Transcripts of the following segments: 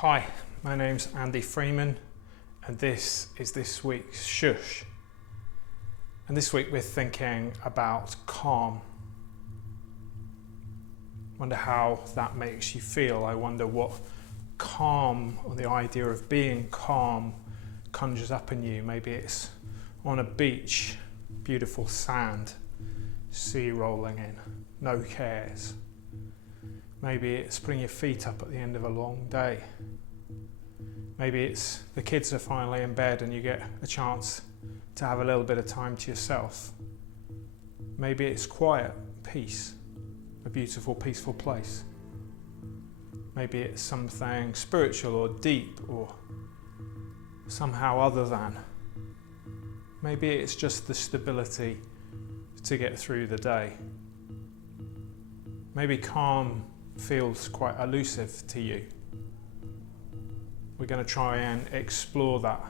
Hi, my name's Andy Freeman and this is this week's Shush. And this week we're thinking about calm. Wonder how that makes you feel. I wonder what calm, or the idea of being calm, conjures up in you. Maybe it's on a beach, beautiful sand, sea rolling in, no cares. Maybe it's putting your feet up at the end of a long day. Maybe it's the kids are finally in bed and you get a chance to have a little bit of time to yourself. Maybe it's quiet, peace, a beautiful, peaceful place. Maybe it's something spiritual or deep or somehow other than. Maybe it's just the stability to get through the day. Maybe calm feels quite elusive to you. We're going to try and explore that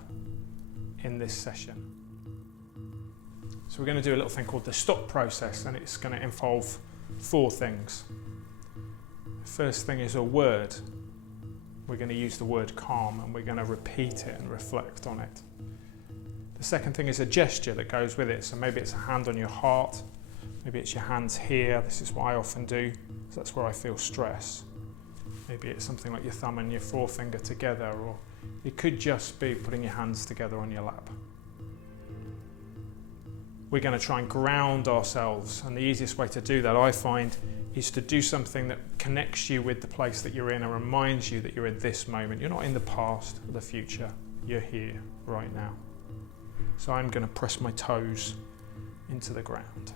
in this session. So we're going to do a little thing called the stop process, and it's going to involve 4 things. The first thing is a word. We're going to use the word calm and we're going to repeat it and reflect on it. The second thing is a gesture that goes with it. So maybe it's a hand on your heart, maybe it's your hands here. This is what I often do, because that's where I feel stress. Maybe it's something like your thumb and your forefinger together, or it could just be putting your hands together on your lap. We're going to try and ground ourselves, and the easiest way to do that, I find, is to do something that connects you with the place that you're in and reminds you that you're in this moment. You're not in the past or the future, you're here right now. So I'm going to press my toes into the ground.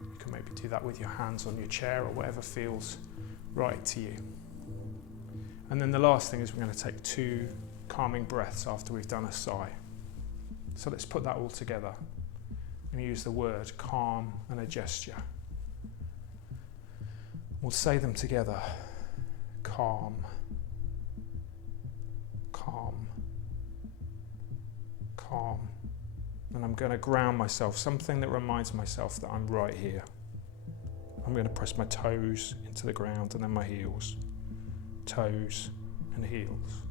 You can maybe do that with your hands on your chair or whatever feels right to you. And then the last thing is we're going to take 2 calming breaths after we've done a sigh. So let's put that all together. I'm going to use the word calm and a gesture. We'll say them together. Calm, calm, calm. And I'm going to ground myself, something that reminds myself that I'm right here. I'm going to press my toes into the ground and then my heels. Toes and heels.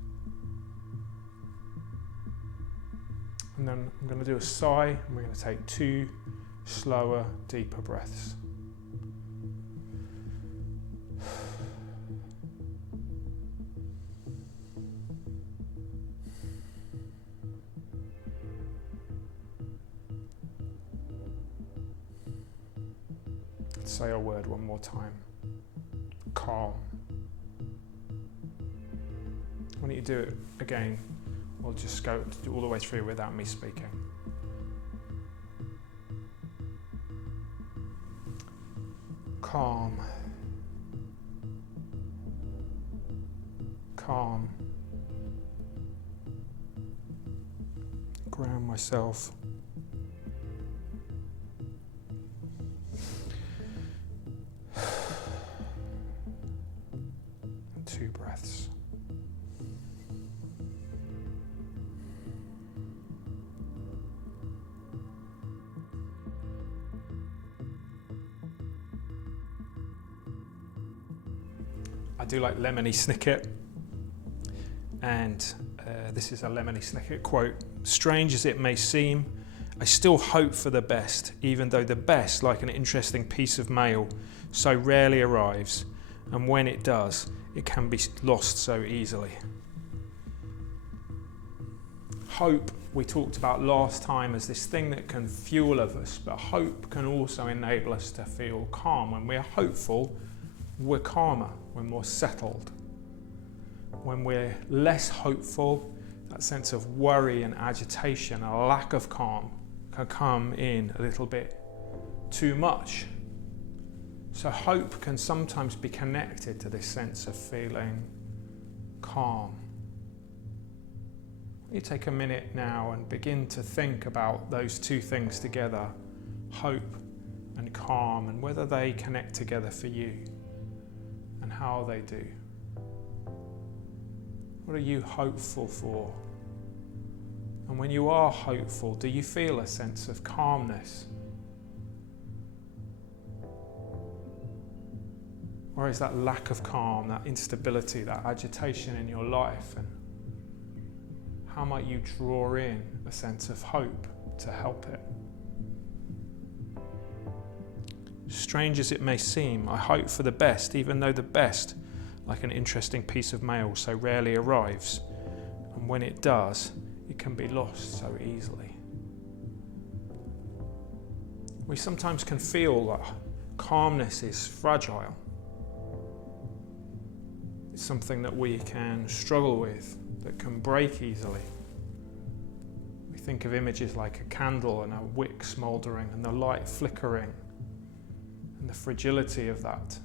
And then I'm going to do a sigh and we're going to take 2 slower, deeper breaths. Say a word one more time. Calm. Why don't you do it again? We'll just go all the way through without me speaking. Calm. Calm. Ground myself. 2 breaths. I do like Lemony Snicket, and this is a Lemony Snicket quote. "Strange as it may seem, I still hope for the best, even though the best, like an interesting piece of mail, so rarely arrives, and when it does, it can be lost so easily." Hope, we talked about last time, as this thing that can fuel us, but hope can also enable us to feel calm. When we're hopeful, we're calmer, we're more settled. When we're less hopeful, that sense of worry and agitation, a lack of calm, can come in a little bit too much. So hope can sometimes be connected to this sense of feeling calm. You take a minute now and begin to think about those 2 things together, hope and calm, and whether they connect together for you and how they do. What are you hopeful for? And when you are hopeful, do you feel a sense of calmness? Or is that lack of calm, that instability, that agitation in your life? And how might you draw in a sense of hope to help it? Strange as it may seem, I hope for the best, even though the best, like an interesting piece of mail, so rarely arrives. And when it does, it can be lost so easily. We sometimes can feel that calmness is fragile. It's something that we can struggle with, that can break easily. We think of images like a candle and a wick smouldering and the light flickering and the fragility of that.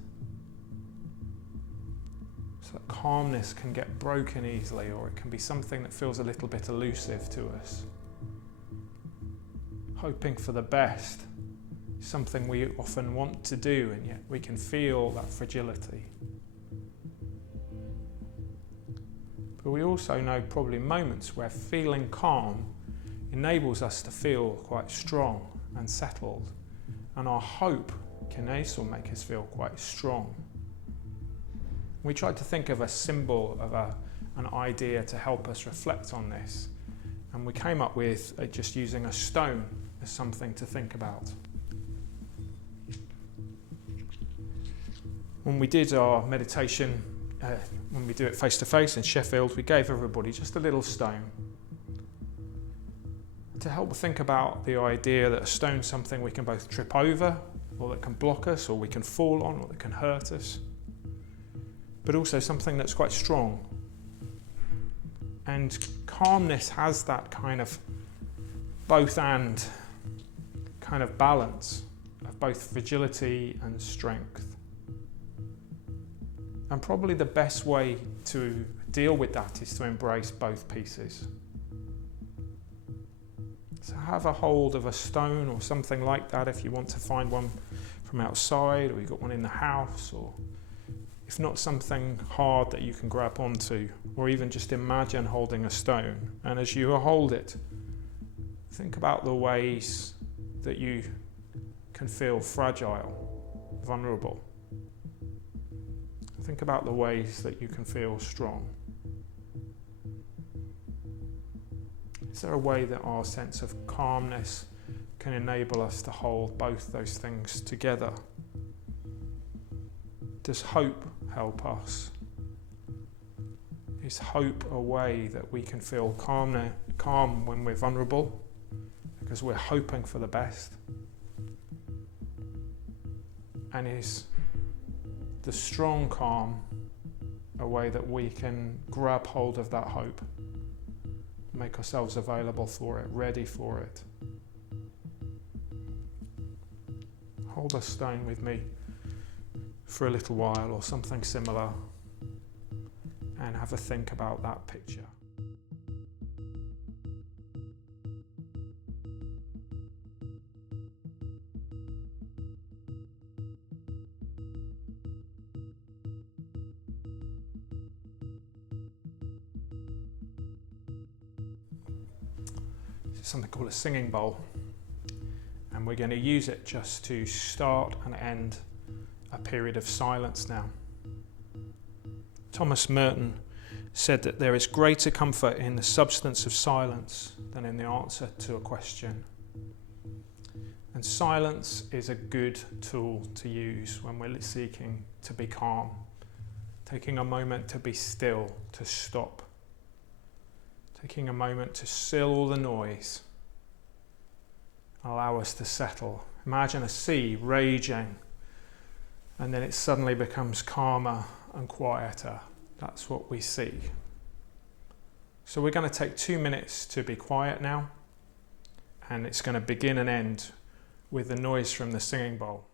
So that calmness can get broken easily, or it can be something that feels a little bit elusive to us. Hoping for the best is something we often want to do, and yet we can feel that fragility. But we also know probably moments where feeling calm enables us to feel quite strong and settled, and our hope can also make us feel quite strong. We tried to think of a symbol of an idea to help us reflect on this, and we came up with just using a stone as something to think about. When we did our meditation, when we do it face to face in Sheffield, we gave everybody just a little stone to help think about the idea that a stone's something we can both trip over, or that can block us, or we can fall on, or that can hurt us, but also something that's quite strong. And calmness has that kind of both and kind of balance of both fragility and strength. And probably the best way to deal with that is to embrace both pieces. So have a hold of a stone or something like that if you want to find one from outside, or you've got one in the house, or if not, something hard that you can grab onto, or even just imagine holding a stone. And as you hold it, think about the ways that you can feel fragile, vulnerable. Think about the ways that you can feel strong. Is there a way that our sense of calmness can enable us to hold both those things together? Does hope help us? Is hope a way that we can feel calm when we're vulnerable, because we're hoping for the best? And is the strong calm a way that we can grab hold of that hope, make ourselves available for it, ready for it? Hold a stone with me for a little while, or something similar, and have a think about that picture. Something called a singing bowl, and we're going to use it just to start and end a period of silence now. Thomas Merton said that there is greater comfort in the substance of silence than in the answer to a question. And silence is a good tool to use when we're seeking to be calm, taking a moment to be still, to stop. Taking a moment to still all the noise, allow us to settle. Imagine a sea raging, and then it suddenly becomes calmer and quieter. That's what we see. So we're going to take 2 minutes to be quiet now, and it's going to begin and end with the noise from the singing bowl.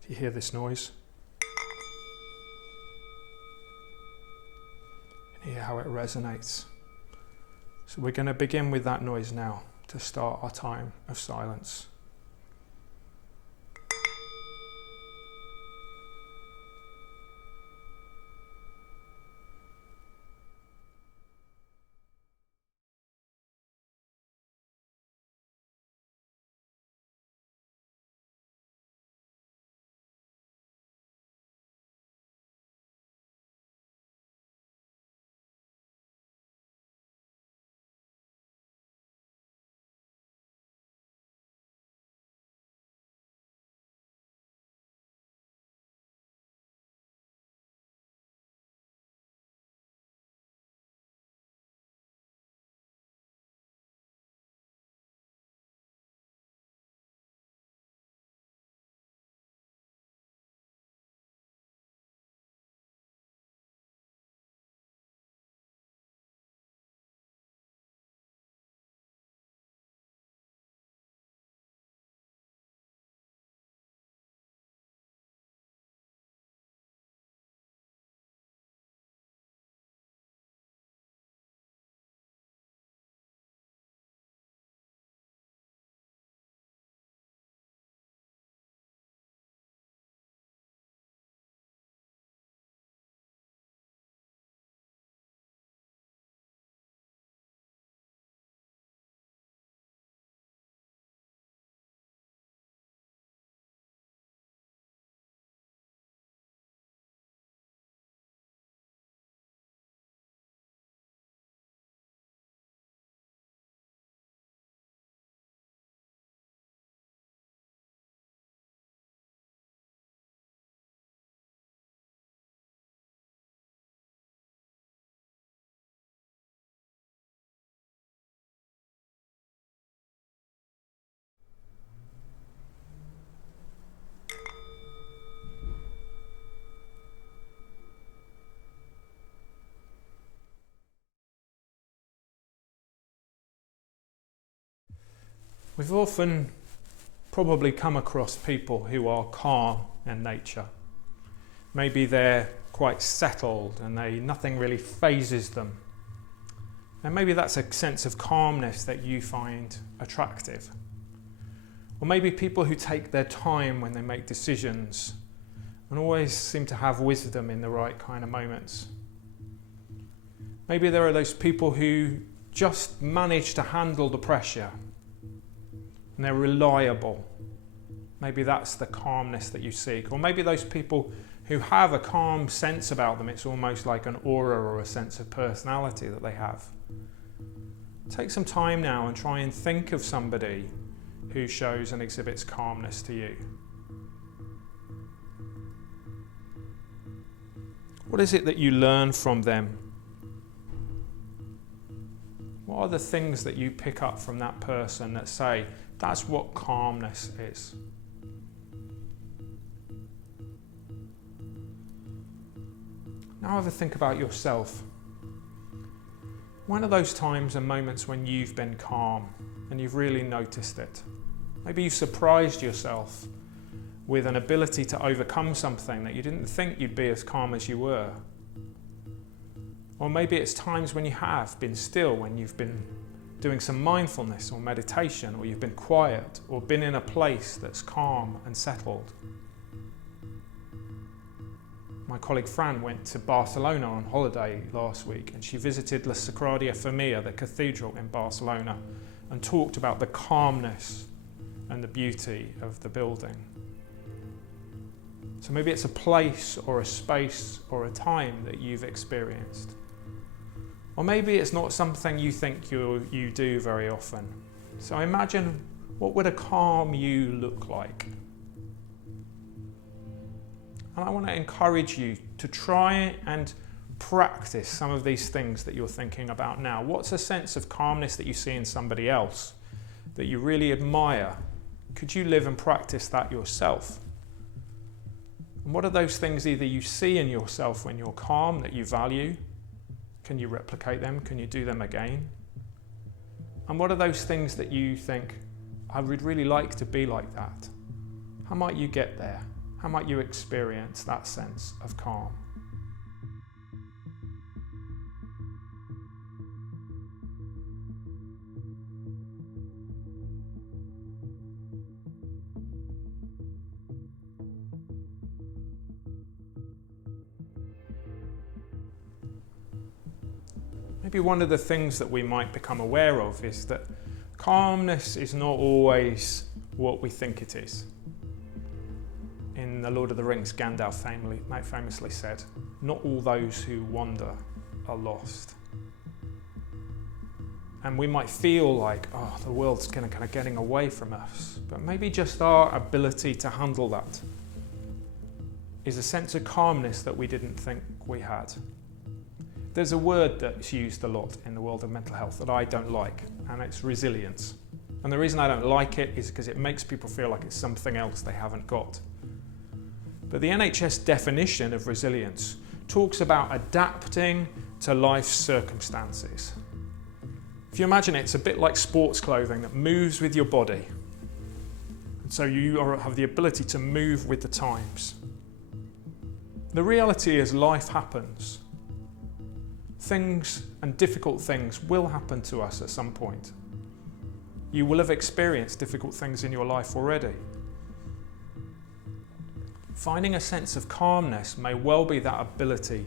Do you hear this noise? Hear how it resonates. So we're going to begin with that noise now to start our time of silence. We've often probably come across people who are calm in nature. Maybe they're quite settled and nothing really phases them. And maybe that's a sense of calmness that you find attractive. Or maybe people who take their time when they make decisions and always seem to have wisdom in the right kind of moments. Maybe there are those people who just manage to handle the pressure and they're reliable. Maybe that's the calmness that you seek. Or maybe those people who have a calm sense about them, it's almost like an aura or a sense of personality that they have. Take some time now and try and think of somebody who shows and exhibits calmness to you. What is it that you learn from them? What are the things that you pick up from that person that say, that's what calmness is? Now have a think about yourself. When are those times and moments when you've been calm and you've really noticed it? Maybe you surprised yourself with an ability to overcome something that you didn't think you'd be as calm as you were. Or maybe it's times when you have been still, when you've been doing some mindfulness or meditation, or you've been quiet, or been in a place that's calm and settled. My colleague Fran went to Barcelona on holiday last week, and she visited La Sagrada Familia, the cathedral in Barcelona, and talked about the calmness and the beauty of the building. So maybe it's a place or a space or a time that you've experienced. Or maybe it's not something you think you do very often. So imagine, what would a calm you look like? And I want to encourage you to try and practice some of these things that you're thinking about now. What's a sense of calmness that you see in somebody else that you really admire? Could you live and practice that yourself? And what are those things either you see in yourself when you're calm that you value? Can you replicate them? Can you do them again? And what are those things that you think, I would really like to be like that? How might you get there? How might you experience that sense of calm? Maybe one of the things that we might become aware of is that calmness is not always what we think it is. In The Lord of the Rings, Gandalf famously said, "Not all those who wander are lost." And we might feel like, oh, the world's kind of getting away from us. But maybe just our ability to handle that is a sense of calmness that we didn't think we had. There's a word that's used a lot in the world of mental health that I don't like, and it's resilience. And the reason I don't like it is because it makes people feel like it's something else they haven't got. But the NHS definition of resilience talks about adapting to life's circumstances. If you imagine it, it's a bit like sports clothing that moves with your body. And so you have the ability to move with the times. The reality is life happens. Things and difficult things will happen to us at some point. You will have experienced difficult things in your life already. Finding a sense of calmness may well be that ability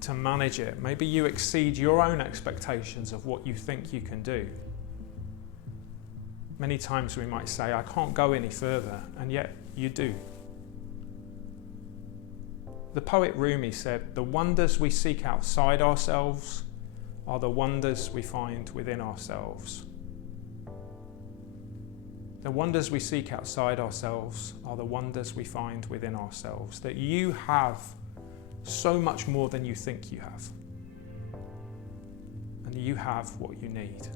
to manage it. Maybe you exceed your own expectations of what you think you can do. Many times we might say, I can't go any further, and yet you do. The poet Rumi said, "The wonders we seek outside ourselves are the wonders we find within ourselves." The wonders we seek outside ourselves are the wonders we find within ourselves. That you have so much more than you think you have. And you have what you need.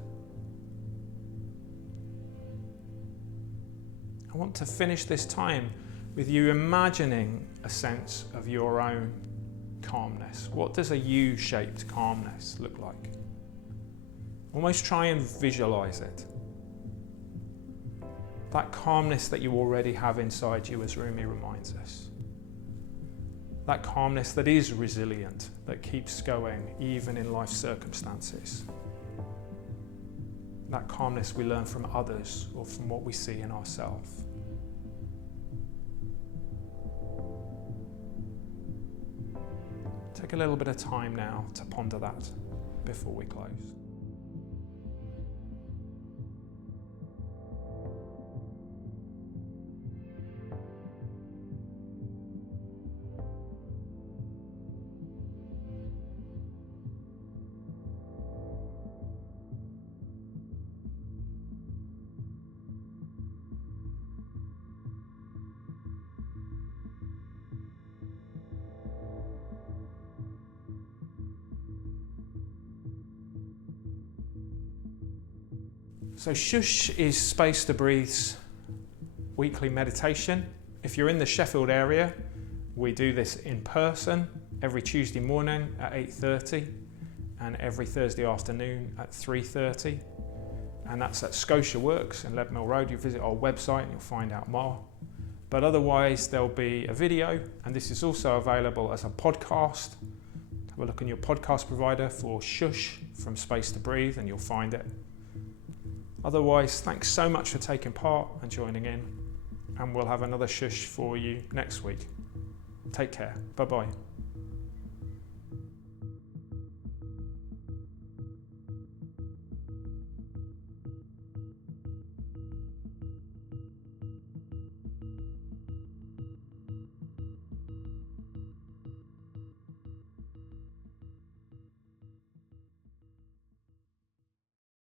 I want to finish this time with you imagining a sense of your own calmness. What does a U-shaped calmness look like? Almost try and visualize it. That calmness that you already have inside you, as Rumi reminds us. That calmness that is resilient, that keeps going even in life circumstances. That calmness we learn from others or from what we see in ourselves. Take a little bit of time now to ponder that before we close. So Shhh is Space to Breathe's weekly meditation. If you're in the Sheffield area, we do this in person every Tuesday morning at 8:30 and every Thursday afternoon at 3:30. And that's at Scotia Works in Leadmill Road. You visit our website and you'll find out more. But otherwise, there'll be a video, and this is also available as a podcast. Have a look on your podcast provider for Shhh from Space to Breathe and you'll find it. Otherwise, thanks so much for taking part and joining in, and we'll have another Shhh for you next week. Take care. Bye-bye.